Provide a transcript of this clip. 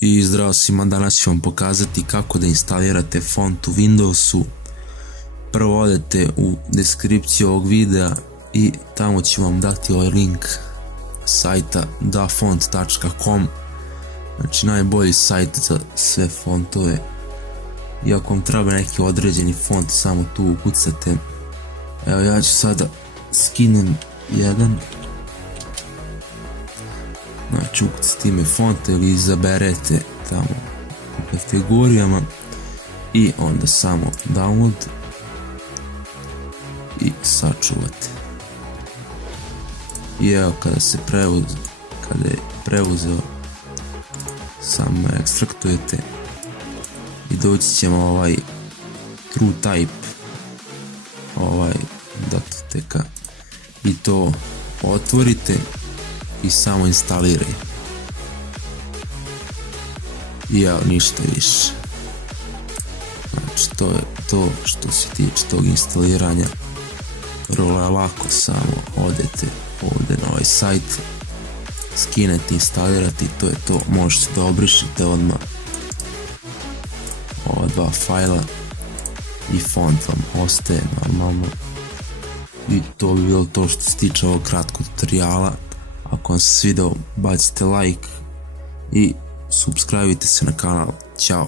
I zdravo svima, danas ću vam pokazati kako da instalirate font u Windowsu. Prvo odete u deskripciju ovog videa i tamo ću vam dati ovaj link sajta dafont.com. Znači najbolji sajt za sve fontove. I ako vam treba neki određeni font, samo tu ukucate. Evo ja ću sada skinem jedan. Znači ukucate ime fonta ili izaberete tamo u kategorijama i onda samo download i sačuvate. I evo kada je preuzeo, samo ekstraktujete i doći ćemo ovaj true type, ovaj datoteka, i to otvorite i samo instaliraj. I evo, ništa više. Znači to je to što se tiče tog instaliranja. Vrlo je lako, samo odete ovdje na ovaj sajt, skinete, instalirate i to je to. Možete da obrišete odmah ova dva fajla i font vam ostaje normalno. I to bi bilo to što se tiče ovog kratkog tutoriala. Ako vam se svidao, bacite like i subscribe-ite se na kanal. Ćao!